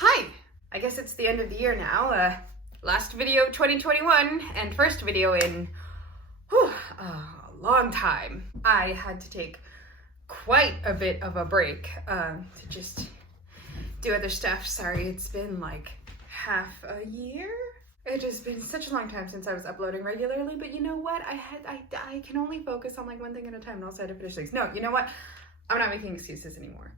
Hi! I guess it's the end of the year now. Last video 2021 and first video in a long time. I had to take quite a bit of a break to just do other stuff. Sorry, it's been like half a year. It has been such a long time since I was uploading regularly, but you know what? I can only focus on like one thing at a time and also had to finish things. No, you know what? I'm not making excuses anymore.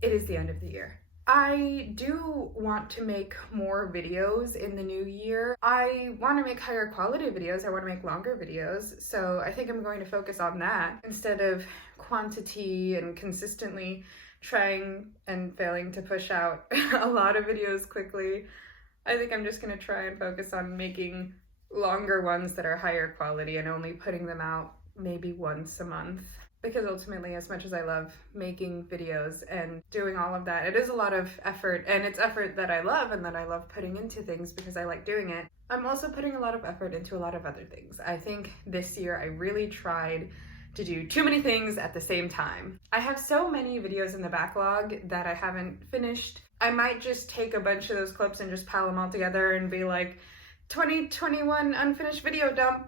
It is the end of the year. I do want to make more videos in the new year. I want to make higher quality videos. I want to make longer videos. So I think I'm going to focus on that instead of quantity and consistently trying and failing to push out a lot of videos quickly. I think I'm just going to try and focus on making longer ones that are higher quality and only putting them out maybe once a month. Because ultimately, as much as I love making videos and doing all of that, it is a lot of effort, and it's effort that I love and that I love putting into things because I like doing it. I'm also putting a lot of effort into a lot of other things. I think this year I really tried to do too many things at the same time. I have so many videos in the backlog that I haven't finished. I might just take a bunch of those clips and just pile them all together and be like, 2021 unfinished video dump.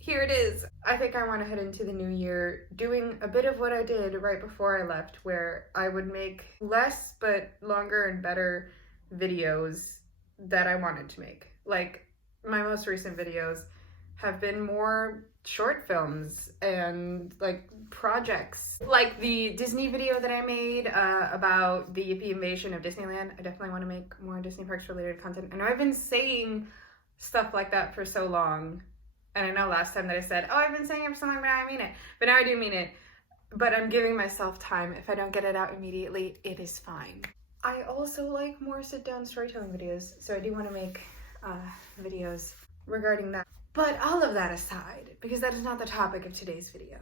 Here it is. I think I want to head into the new year doing a bit of what I did right before I left, where I would make less but longer and better videos that I wanted to make. Like, my most recent videos have been more short films and like projects. Like the Disney video that I made about the Yippee invasion of Disneyland. I definitely want to make more Disney Parks related content. I know I've been saying stuff like that for so long. And I know last time that I said, oh, I've been saying it for so long, but now I mean it. But now I do mean it. But I'm giving myself time. If I don't get it out immediately, it is fine. I also like more sit-down storytelling videos. So I do want to make videos regarding that. But all of that aside, because that is not the topic of today's video.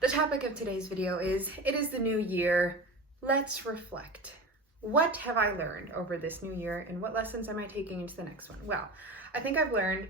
The topic of today's video is, it is the new year. Let's reflect. What have I learned over this new year, and what lessons am I taking into the next one? Well, I think I've learned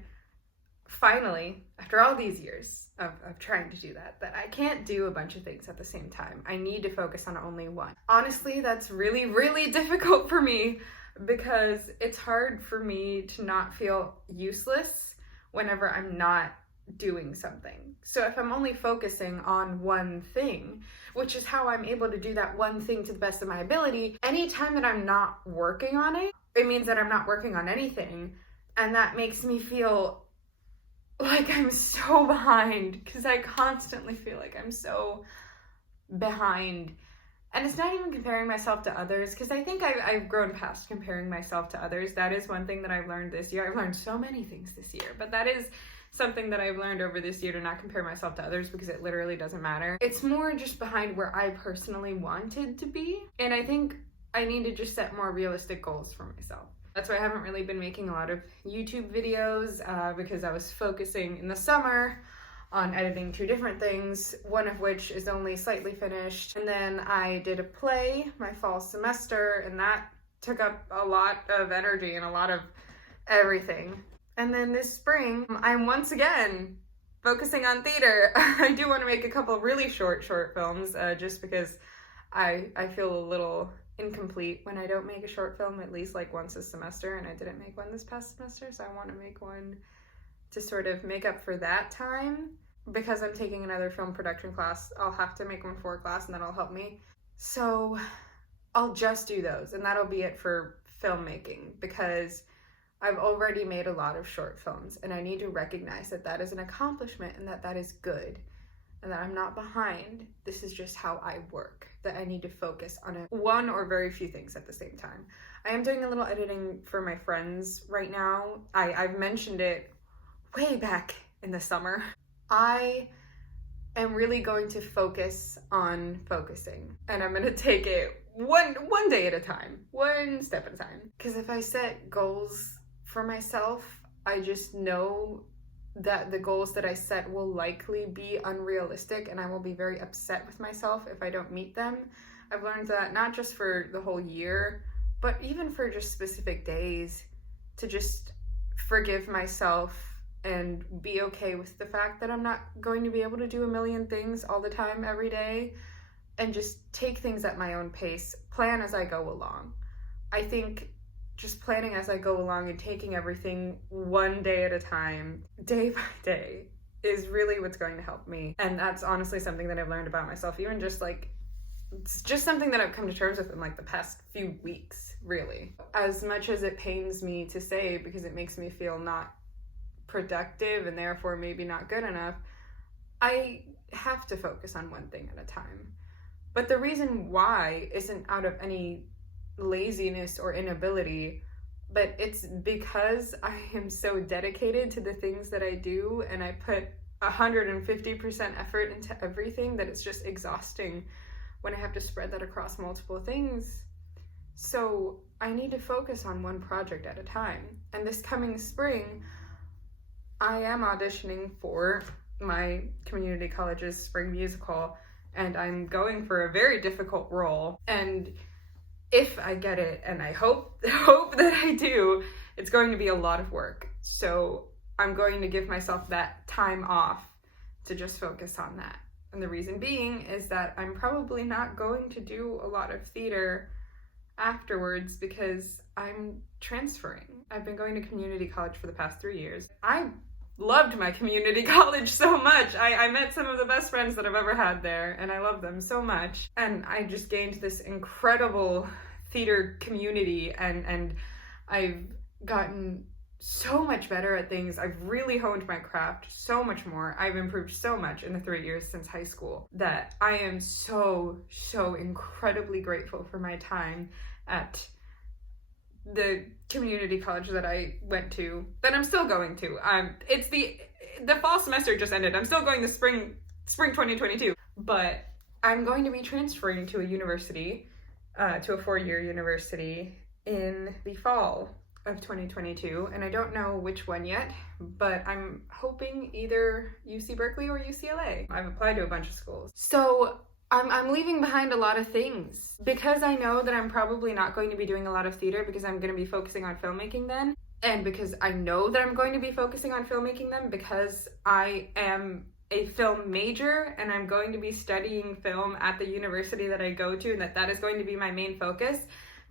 finally, after all these years of trying to do that I can't do a bunch of things at the same time. I need to focus on only one. Honestly, that's really, really difficult for me because it's hard for me to not feel useless whenever I'm not doing something. So if I'm only focusing on one thing, which is how I'm able to do that one thing to the best of my ability, anytime that I'm not working on it, it means that I'm not working on anything. And that makes me feel like I'm so behind, because I constantly feel like I'm so behind. And it's not even comparing myself to others, because I think I've grown past comparing myself to others. That is one thing that I've learned this year. I've learned so many things this year, but that is something that I've learned over this year, to not compare myself to others, because it literally doesn't matter. It's more just behind where I personally wanted to be, and I think I need to just set more realistic goals for myself. That's why I haven't really been making a lot of YouTube videos because I was focusing in the summer on editing two different things, one of which is only slightly finished. And then I did a play my fall semester, and that took up a lot of energy and a lot of everything. And then this spring, I'm once again focusing on theater. I do want to make a couple really short films just because I feel a little incomplete when I don't make a short film at least like once a semester, and I didn't make one this past semester, so I want to make one to sort of make up for that time. Because I'm taking another film production class, I'll have to make one for a class, and that'll help me. So I'll just do those, and that'll be it for filmmaking, because I've already made a lot of short films, and I need to recognize that that is an accomplishment and that that is good, and that I'm not behind. This is just how I work, that I need to focus on one or very few things at the same time. I am doing a little editing for my friends right now. I've mentioned it way back in the summer. I am really going to focus on focusing, and I'm going to take it one day at a time, one step at a time. Because if I set goals for myself, I just know that the goals that I set will likely be unrealistic, and I will be very upset with myself if I don't meet them. I've learned that not just for the whole year, but even for just specific days, to just forgive myself and be okay with the fact that I'm not going to be able to do a million things all the time every day, and just take things at my own pace, plan as I go along. I think just planning as I go along and taking everything one day at a time, day by day, is really what's going to help me. And that's honestly something that I've learned about myself, even just like, it's just something that I've come to terms with in like the past few weeks, really. As much as it pains me to say, because it makes me feel not productive and therefore maybe not good enough, I have to focus on one thing at a time. But the reason why isn't out of any laziness or inability, but it's because I am so dedicated to the things that I do, and I put 150% effort into everything, that it's just exhausting when I have to spread that across multiple things. So I need to focus on one project at a time. And this coming spring, I am auditioning for my community college's spring musical, and I'm going for a very difficult role. And if I get it, and I hope that I do, it's going to be a lot of work. So I'm going to give myself that time off to just focus on that. And the reason being is that I'm probably not going to do a lot of theater afterwards because I'm transferring. I've been going to community college for the past 3 years. I loved my community college so much. I met some of the best friends that I've ever had there, and I love them so much. And I just gained this incredible theater community, and I've gotten so much better at things. I've really honed my craft so much more. I've improved so much in the 3 years since high school that I am so incredibly grateful for my time at the community college that I went to, that I'm still going to. It's the fall semester just ended. I'm still going the spring 2022, but I'm going to be transferring to a university, to a 4-year university in the fall of 2022, and I don't know which one yet, but I'm hoping either UC Berkeley or UCLA. I've applied to a bunch of schools. So I'm leaving behind a lot of things because I know that I'm probably not going to be doing a lot of theater because I'm going to be focusing on filmmaking then, and because I know that I'm going to be focusing on filmmaking then because I am a film major and I'm going to be studying film at the university that I go to, and that is going to be my main focus.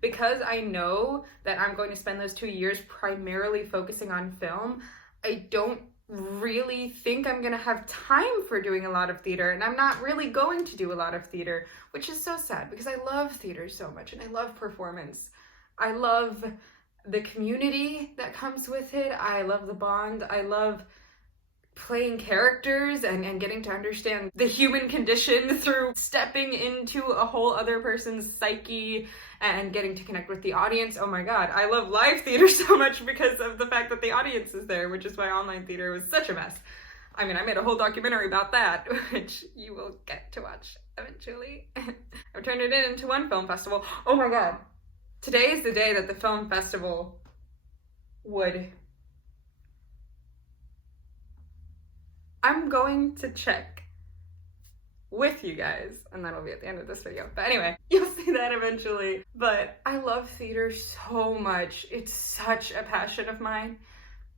Because I know that I'm going to spend those 2 years primarily focusing on film, I don't really think I'm gonna have time for doing a lot of theater, and I'm not really going to do a lot of theater, which is so sad because I love theater so much and I love performance. I love the community that comes with it. I love the bond. I love playing characters and getting to understand the human condition through stepping into a whole other person's psyche and getting to connect with the audience. Oh my god, I love live theater so much because of the fact that the audience is there, which is why online theater was such a mess. I mean, I made a whole documentary about that, which you will get to watch eventually. I've turned it into one film festival. Oh my god, today is the day that the film festival would... I'm going to check with you guys, and that'll be at the end of this video. But anyway, you'll see that eventually. But I love theater so much. It's such a passion of mine,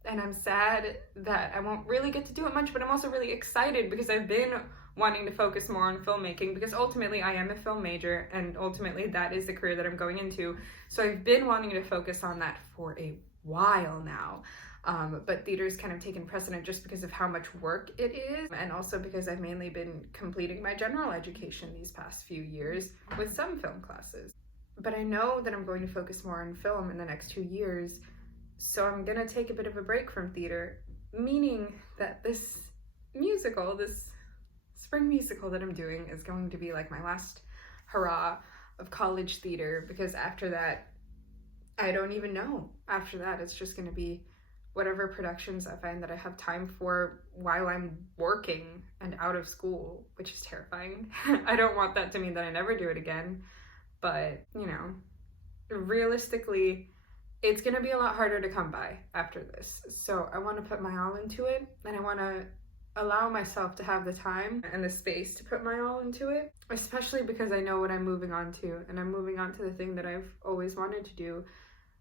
and I'm sad that I won't really get to do it much, but I'm also really excited because I've been wanting to focus more on filmmaking because ultimately I am a film major, and ultimately that is the career that I'm going into. So I've been wanting to focus on that for a while now. But theater's kind of taken precedent just because of how much work it is, and also because I've mainly been completing my general education these past few years with some film classes. But I know that I'm going to focus more on film in the next 2 years, so I'm gonna take a bit of a break from theater, meaning that this musical, this spring musical that I'm doing is going to be like my last hurrah of college theater, because after that, I don't even know. After that, it's just gonna be whatever productions I find that I have time for while I'm working and out of school, which is terrifying. I don't want that to mean that I never do it again, but, you know, realistically, it's gonna be a lot harder to come by after this. So I want to put my all into it, and I want to allow myself to have the time and the space to put my all into it, especially because I know what I'm moving on to, and I'm moving on to the thing that I've always wanted to do,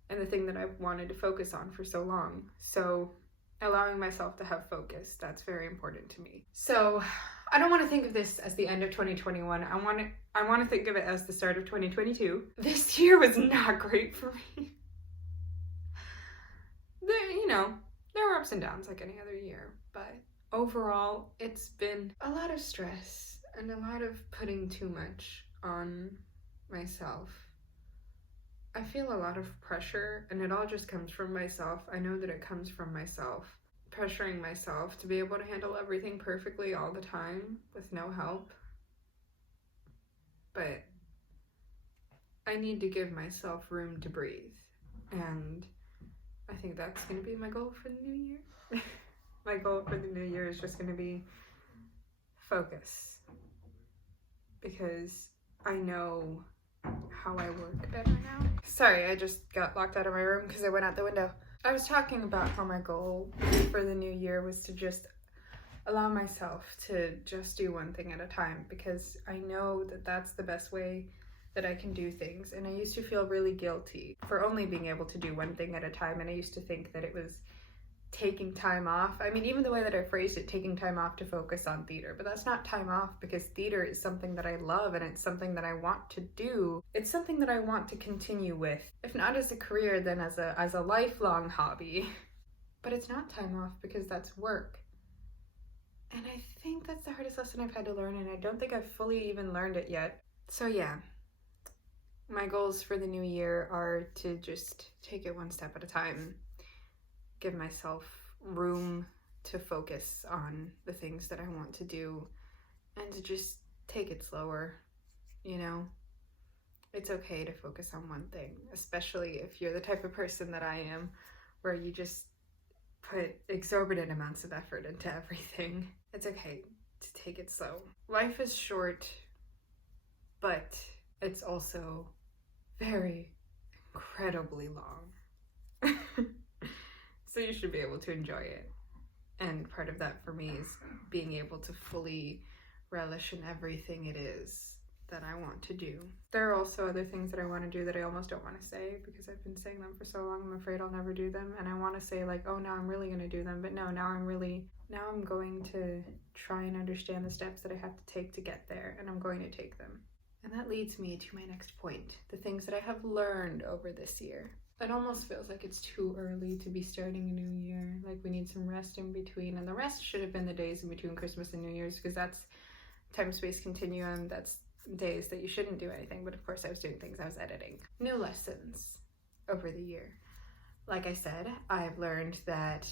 and the thing that I've wanted to focus on for so long. So allowing myself to have focus, that's very important to me. So I don't want to think of this as the end of 2021. I want to think of it as the start of 2022. This year was not great for me. there were ups and downs like any other year, but overall, it's been a lot of stress and a lot of putting too much on myself. I feel a lot of pressure, and it all just comes from myself. I know that it comes from myself. Pressuring myself to be able to handle everything perfectly all the time with no help. But I need to give myself room to breathe. And I think that's going to be my goal for the new year. My goal for the new year is just going to be focus. Because I know how I work better now. Sorry, I just got locked out of my room because I went out the window. I was talking about how my goal for the new year was to just allow myself to just do one thing at a time, because I know that that's the best way that I can do things. And I used to feel really guilty for only being able to do one thing at a time, and I used to think that it was taking time off. I mean, even the way that I phrased it, taking time off to focus on theater, but that's not time off, because theater is something that I love and it's something that I want to do. It's something that I want to continue with, if not as a career, then as a lifelong hobby. But it's not time off because that's work. And I think that's the hardest lesson I've had to learn, and I don't think I've fully even learned it yet. So yeah, my goals for the new year are to just take it one step at a time. Give myself room to focus on the things that I want to do, and to just take it slower, It's okay to focus on one thing, especially if you're the type of person that I am, where you just put exorbitant amounts of effort into everything. It's okay to take it slow. Life is short, but it's also very incredibly long. So you should be able to enjoy it. And part of that for me is being able to fully relish in everything it is that I want to do. There are also other things that I want to do that I almost don't want to say, because I've been saying them for so long, I'm afraid I'll never do them. And I want to say oh, now I'm really going to do them. But no, now I'm going to try and understand the steps that I have to take to get there, and I'm going to take them. And that leads me to my next point, the things that I have learned over this year. It almost feels like it's too early to be starting a new year. Like we need some rest in between. And the rest should have been the days in between Christmas and New Year's, because that's time-space continuum. That's days that you shouldn't do anything. But of course I was doing things. I was editing. New lessons over the year. Like I said, I've learned that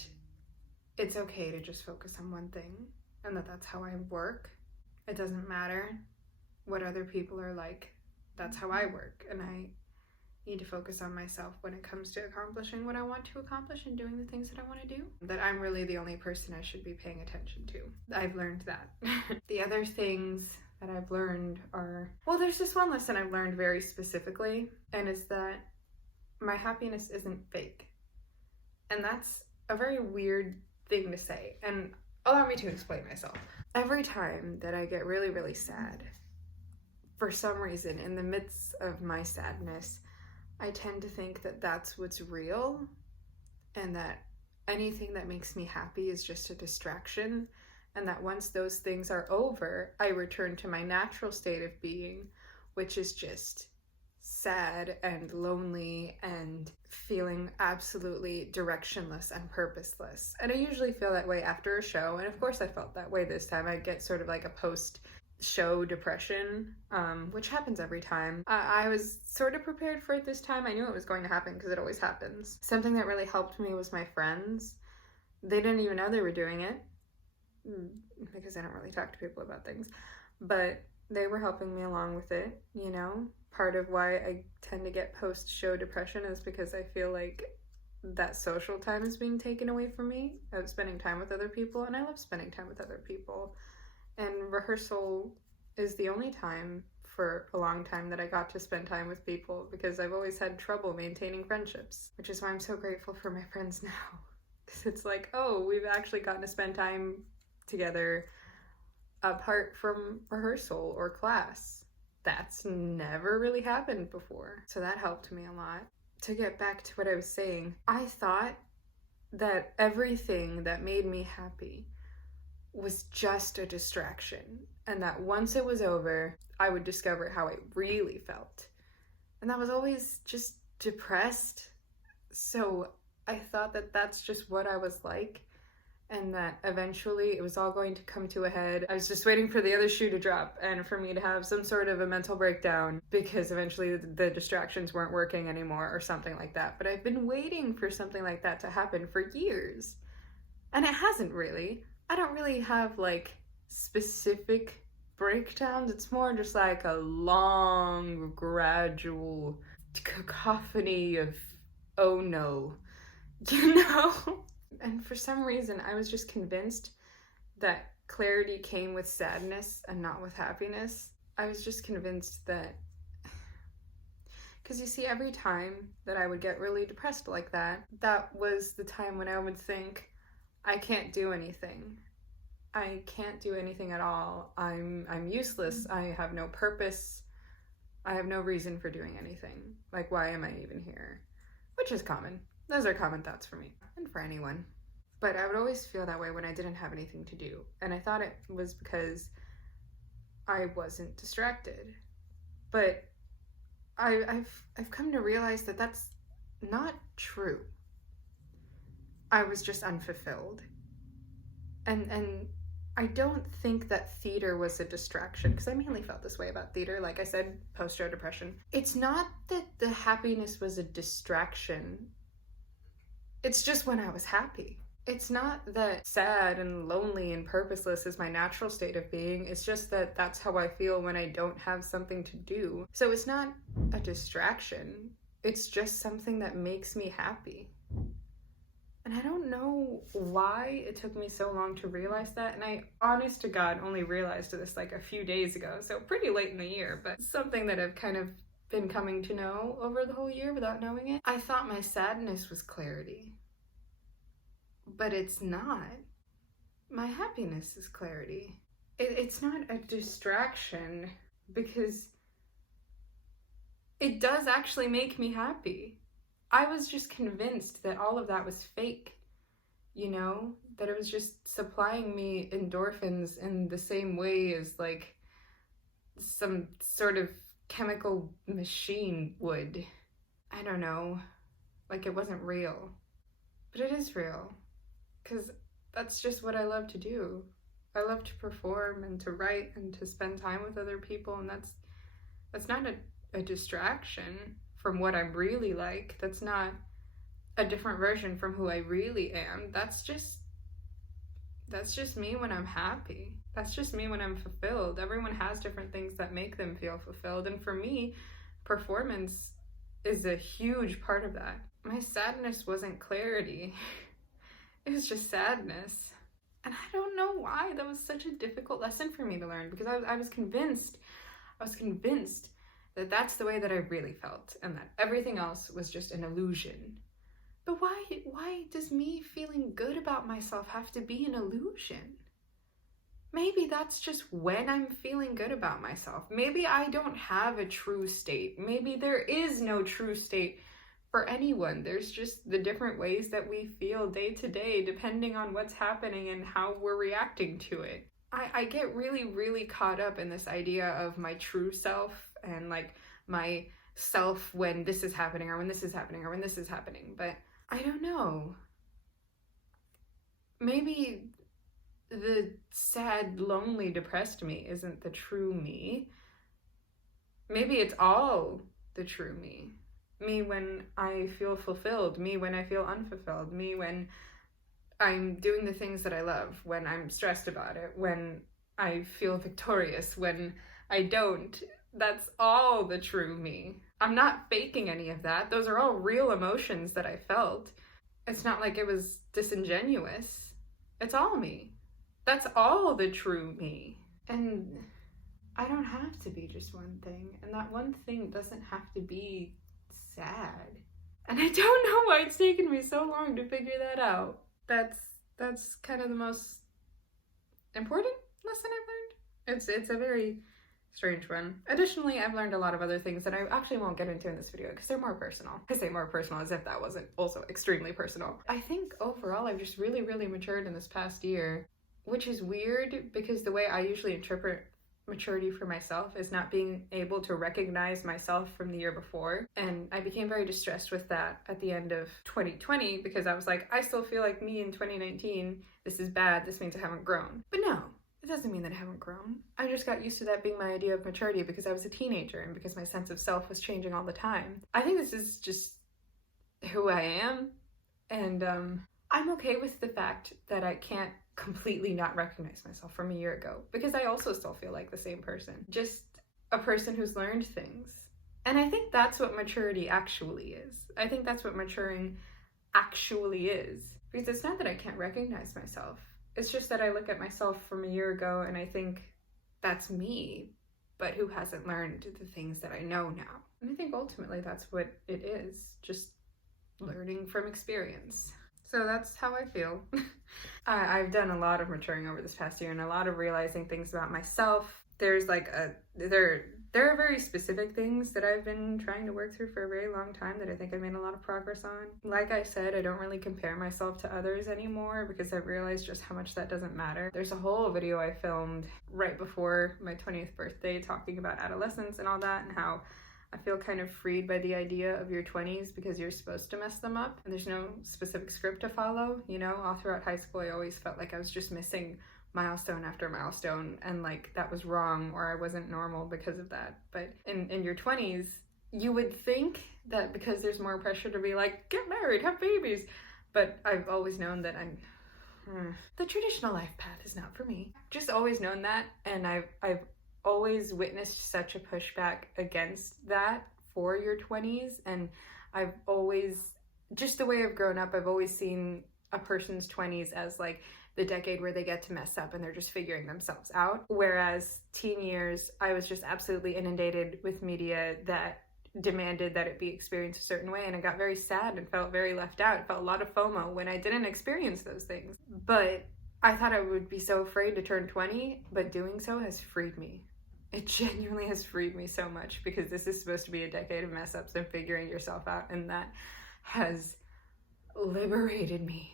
it's okay to just focus on one thing, and that's how I work. It doesn't matter what other people are like. That's how I work. And I need to focus on myself when it comes to accomplishing what I want to accomplish and doing the things that I want to do. That I'm really the only person I should be paying attention to. I've learned that. The other things that I've learned are, there's this one lesson I've learned very specifically, and it's that my happiness isn't fake. And that's a very weird thing to say, and allow me to explain myself. Every time that I get really, really sad, for some reason, in the midst of my sadness, I tend to think that that's what's real, and that anything that makes me happy is just a distraction, and that once those things are over, I return to my natural state of being, which is just sad and lonely and feeling absolutely directionless and purposeless. And I usually feel that way after a show, and of course I felt that way this time. I get sort of like a post-show depression, which happens every time. I was sort of prepared for it this time. I knew it was going to happen because it always happens. Something that really helped me was my friends. They didn't even know they were doing it, because I don't really talk to people about things, but they were helping me along with it, Part of why I tend to get post-show depression is because I feel like that social time is being taken away from me, of spending time with other people, and I love spending time with other people. And rehearsal is the only time for a long time that I got to spend time with people, because I've always had trouble maintaining friendships, which is why I'm so grateful for my friends now. Because it's like, we've actually gotten to spend time together apart from rehearsal or class. That's never really happened before. So that helped me a lot. To get back to what I was saying, I thought that everything that made me happy was just a distraction, and that once it was over, I would discover how I really felt. And that was always just depressed. So I thought that that's just what I was like, and that eventually it was all going to come to a head. I was just waiting for the other shoe to drop and for me to have some sort of a mental breakdown because eventually the distractions weren't working anymore or something like that. But I've been waiting for something like that to happen for years, and it hasn't really. I don't really have like specific breakdowns. It's more just like a long, gradual cacophony of oh no, you know? And for some reason, I was just convinced that clarity came with sadness and not with happiness. I was just convinced that, because you see, every time that I would get really depressed like that, that was the time when I would think, I can't do anything. I can't do anything at all. I'm useless. I have no purpose. I have no reason for doing anything. Like, why am I even here? Which is common. Those are common thoughts for me and for anyone. But I would always feel that way when I didn't have anything to do. And I thought it was because I wasn't distracted. But I've come to realize that that's not true. I was just unfulfilled. And I don't think that theater was a distraction, because I mainly felt this way about theater. Like I said, post-show depression. It's not that the happiness was a distraction. It's just when I was happy. It's not that sad and lonely and purposeless is my natural state of being. It's just that that's how I feel when I don't have something to do. So it's not a distraction. It's just something that makes me happy. And I don't know why it took me so long to realize that. And I, honest to God, only realized this like a few days ago. So pretty late in the year, but something that I've kind of been coming to know over the whole year without knowing it. I thought my sadness was clarity, but it's not. My happiness is clarity. It's not a distraction, because it does actually make me happy. I was just convinced that all of that was fake, you know, that it was just supplying me endorphins in the same way as like some sort of chemical machine would. I don't know, like it wasn't real, but it is real, because that's just what I love to do. I love to perform and to write and to spend time with other people, and that's not a distraction from what I'm really like. That's not a different version from who I really am. That's just me when I'm happy. That's just me when I'm fulfilled. Everyone has different things that make them feel fulfilled, and for me, performance is a huge part of that. My sadness wasn't clarity. It was just sadness. And I don't know why that was such a difficult lesson for me to learn, because I was convinced that that's the way that I really felt, and that everything else was just an illusion. But why does me feeling good about myself have to be an illusion? Maybe that's just when I'm feeling good about myself. Maybe I don't have a true state. Maybe there is no true state for anyone. There's just the different ways that we feel day to day, depending on what's happening and how we're reacting to it. I get really, really caught up in this idea of my true self and like my self when this is happening or when this is happening or when this is happening. But I don't know. Maybe the sad, lonely, depressed me isn't the true me. Maybe it's all the true me. Me when I feel fulfilled, me when I feel unfulfilled, me when I'm doing the things that I love, when I'm stressed about it, when I feel victorious, when I don't. That's all the true me. I'm not faking any of that. Those are all real emotions that I felt. It's not like it was disingenuous. It's all me. That's all the true me. And I don't have to be just one thing. And that one thing doesn't have to be sad. And I don't know why it's taken me so long to figure that out. That's kind of the most important lesson I've learned. It's a very strange one. Additionally, I've learned a lot of other things that I actually won't get into in this video because they're more personal. I say more personal as if that wasn't also extremely personal. I think overall I've just really, really matured in this past year, which is weird because the way I usually interpret maturity for myself is not being able to recognize myself from the year before. And I became very distressed with that at the end of 2020 because I was like, I still feel like me in 2019. This is bad. This means I haven't grown. But no, it doesn't mean that I haven't grown. I just got used to that being my idea of maturity because I was a teenager and because my sense of self was changing all the time. I think this is just who I am. And I'm okay with the fact that I can't completely not recognize myself from a year ago because I also still feel like the same person, just a person who's learned things. And I think that's what maturity actually is. I think that's what maturing actually is, because it's not that I can't recognize myself. It's just that I look at myself from a year ago and I think that's me, but who hasn't learned the things that I know now. And I think ultimately that's what it is, just learning from experience. So that's how I feel. I've done a lot of maturing over this past year and a lot of realizing things about myself. There's like there are very specific things that I've been trying to work through for a very long time that I think I made a lot of progress on. Like I said, I don't really compare myself to others anymore because I've realized just how much that doesn't matter. There's a whole video I filmed right before my 20th birthday talking about adolescence and all that, and how I feel kind of freed by the idea of your 20s because you're supposed to mess them up and there's no specific script to follow. You know, all throughout high school I always felt like I was just missing milestone after milestone and like that was wrong or I wasn't normal because of that. But in your 20s, you would think that because there's more pressure to be like, get married, have babies. But I've always known that the traditional life path is not for me. Just always known that, and I've always witnessed such a pushback against that for your 20s, and I've always, just the way I've grown up, I've always seen a person's 20s as like the decade where they get to mess up and they're just figuring themselves out. Whereas teen years, I was just absolutely inundated with media that demanded that it be experienced a certain way, and I got very sad and felt very left out. Felt a lot of FOMO when I didn't experience those things. But I thought I would be so afraid to turn 20, but doing so has freed me. It genuinely has freed me so much because this is supposed to be a decade of mess ups and figuring yourself out, and that has liberated me.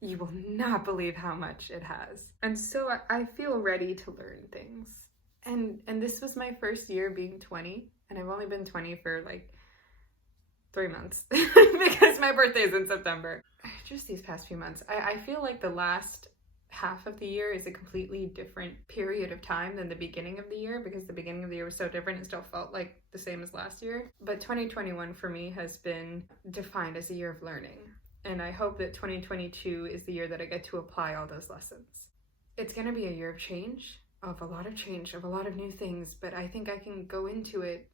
You will not believe how much it has. And so I feel ready to learn things. And this was my first year being 20, and I've only been 20 for like 3 months because my birthday is in September. Just these past few months, I feel like the last half of the year is a completely different period of time than the beginning of the year, because the beginning of the year was so different. It still felt like the same as last year. But 2021 for me has been defined as a year of learning. And I hope that 2022 is the year that I get to apply all those lessons. It's going to be a year of change, of a lot of new things, but I think I can go into it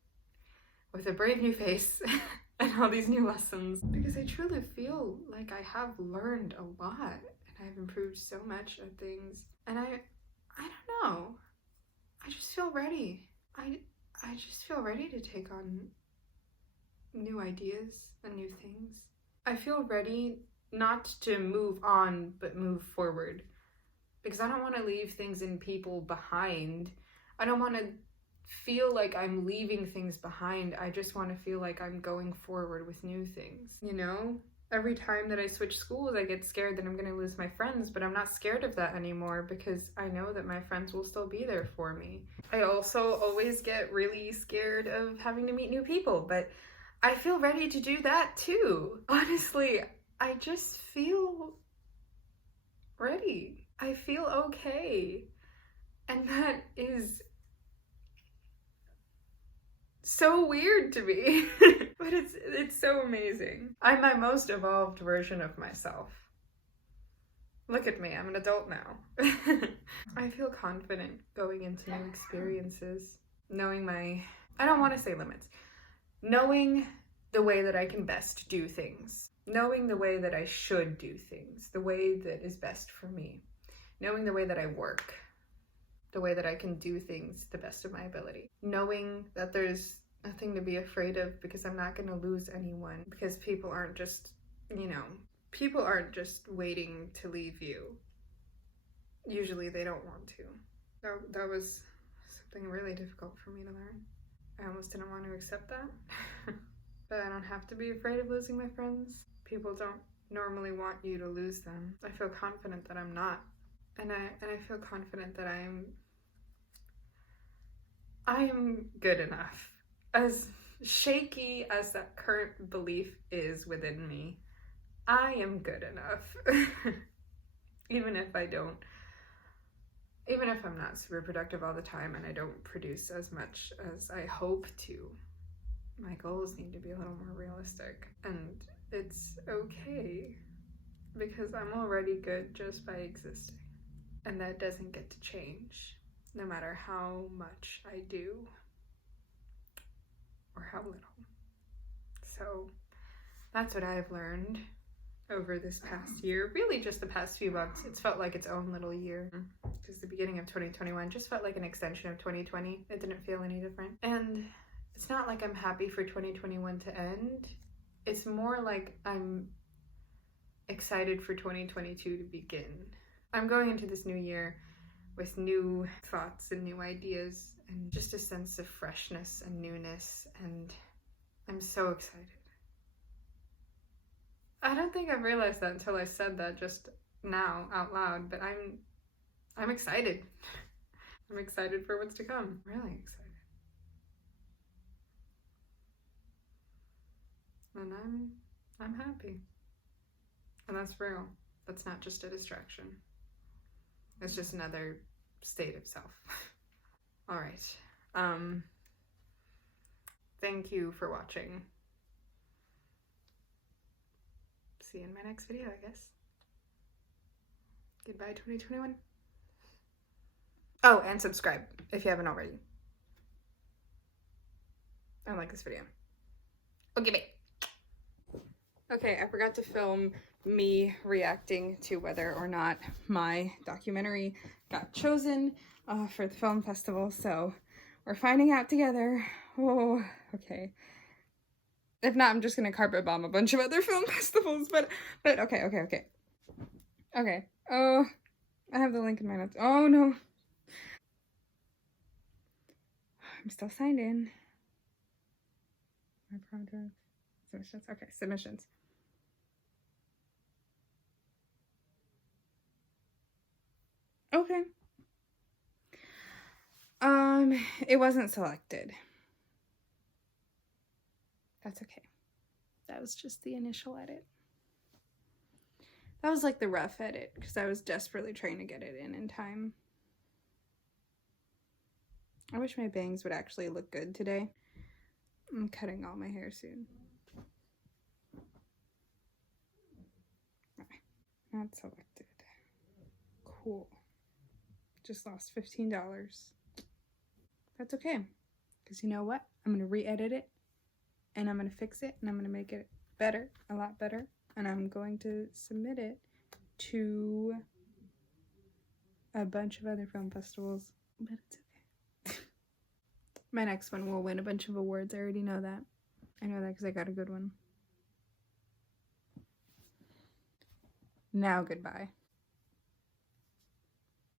with a brave new face and all these new lessons, because I truly feel like I have learned a lot and I've improved so much at things. And I don't know, I just feel ready. I just feel ready to take on new ideas and new things. I feel ready not to move on, but move forward, because I don't want to leave things and people behind. I don't want to feel like I'm leaving things behind. I just want to feel like I'm going forward with new things. You know, every time that I switch schools, I get scared that I'm going to lose my friends, but I'm not scared of that anymore because I know that my friends will still be there for me. I also always get really scared of having to meet new people, but I feel ready to do that too. Honestly, I just feel ready. I feel okay. And that is so weird to me, but it's so amazing. I'm my most evolved version of myself. Look at me, I'm an adult now. I feel confident going into new experiences, knowing I don't want to say limits, knowing the way that I can best do things, knowing the way that I should do things, the way that is best for me, knowing the way that I work, the way that I can do things to the best of my ability, knowing that there's nothing to be afraid of because I'm not going to lose anyone, because people aren't just, people aren't just waiting to leave you. Usually they don't want to. That was something really difficult for me to learn. I almost didn't want to accept that. But I don't have to be afraid of losing my friends. People don't normally want you to lose them. I feel confident that I'm not. And I feel confident that I'm I am good enough. As shaky as that current belief is within me, I am good enough. Even if I'm not super productive all the time and I don't produce as much as I hope to, my goals need to be a little more realistic. And it's okay, because I'm already good just by existing. And that doesn't get to change, no matter how much I do or how little. So that's what I've learned over this past year, really just the past few months. It's felt like its own little year, because the beginning of 2021 just felt like an extension of 2020. It didn't feel any different. And it's not like I'm happy for 2021 to end. It's more like I'm excited for 2022 to begin. I'm going into this new year with new thoughts and new ideas and just a sense of freshness and newness, and I'm so excited. I don't think I've realized that until I said that just now out loud, but I'm excited. I'm excited for what's to come. Really excited. And I'm happy. And that's real. That's not just a distraction. It's just another state of self. All right. Thank you for watching. See you in my next video, I guess. Goodbye, 2021. Oh, and subscribe if you haven't already. I like this video. Okay, bye. Okay, I forgot to film me reacting to whether or not my documentary got chosen for the film festival, so we're finding out together. Oh, okay. If not, I'm just gonna carpet bomb a bunch of other film festivals, but okay. Okay. Oh, I have the link in my notes. Oh no. I'm still signed in. My project. Submissions. Okay, submissions. Okay. It wasn't selected. That's okay. That was just the initial edit. That was like the rough edit, because I was desperately trying to get it in time. I wish my bangs would actually look good today. I'm cutting all my hair soon. Okay. Not selected. Cool. Just lost $15. That's okay, because you know what? I'm going to re-edit it, and I'm going to fix it, and I'm going to make it better, a lot better, and I'm going to submit it to a bunch of other film festivals, but it's okay. My next one will win a bunch of awards. I already know that. I know that because I got a good one. Now, goodbye.